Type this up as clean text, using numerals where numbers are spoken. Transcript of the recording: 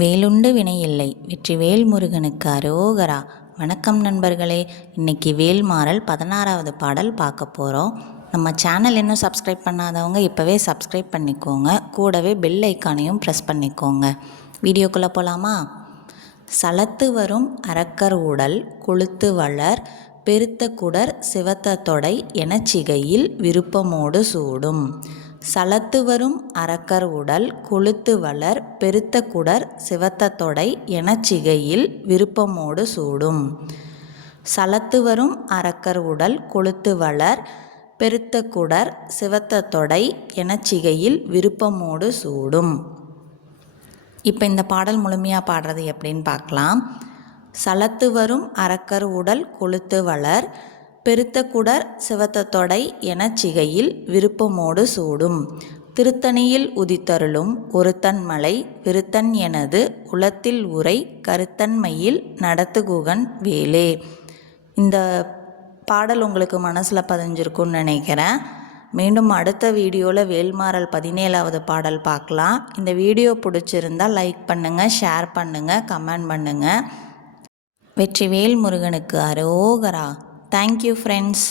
வேலுண்டு வினை இல்லை. வெற்றிவேல் முருகனுக்கு அரோகரா. வணக்கம் நண்பர்களே. இன்றைக்கி வேல்மாறல் 16வது பாடல் பார்க்க போகிறோம். நம்ம சேனல் இன்னும் சப்ஸ்கிரைப் பண்ணாதவங்க இப்போவே சப்ஸ்கிரைப் பண்ணிக்கோங்க. கூடவே பெல் ஐக்கானையும் ப்ரெஸ் பண்ணிக்கோங்க. வீடியோக்குள்ளே போகலாமா? சலத்து வரும் அரக்கர் உடல் கொழுத்து வளர் பெருத்த குடர் சிவத்த தொடை எனச்சிகையில் விருப்பமோடு சூடும். சலத்து வரும் அரக்கர் உடல் கொழுத்து வளர் பெருத்த குடர் சிவத்த தொடை எனச்சிகையில் விருப்பமோடு சூடும். சலத்து வரும் அரக்கர் உடல் கொழுத்து வளர் பெருத்த குடர் சிவத்த தொடை எனச்சிகையில் விருப்பமோடு சூடும். இப்போ இந்த பாடல் முழுமையாக பாடுறது எப்படின்னு பார்க்கலாம். சலத்து வரும் அரக்கர் உடல் கொழுத்து வளர் பெருத்த குடர் சிவத்த தொடை எனச்சிகையில் விருப்பமோடு சூடும். திருத்தணியில் உதித்தருளும் ஒருத்தன் மலை விருத்தன் எனது உளத்தில் உரை கருத்தன்மையில் நடத்துகுகன் வேலே. இந்த பாடல் உங்களுக்கு மனசில் பதிஞ்சிருக்குன்னு நினைக்கிறேன். மீண்டும் அடுத்த வீடியோவில் வேல்மாறல் 17வது பாடல் பார்க்கலாம். இந்த வீடியோ பிடிச்சிருந்தால் லைக் பண்ணுங்கள், ஷேர் பண்ணுங்கள், கமெண்ட் பண்ணுங்கள். வெற்றிவேல் முருகனுக்கு அரோகரா. Thank you friends.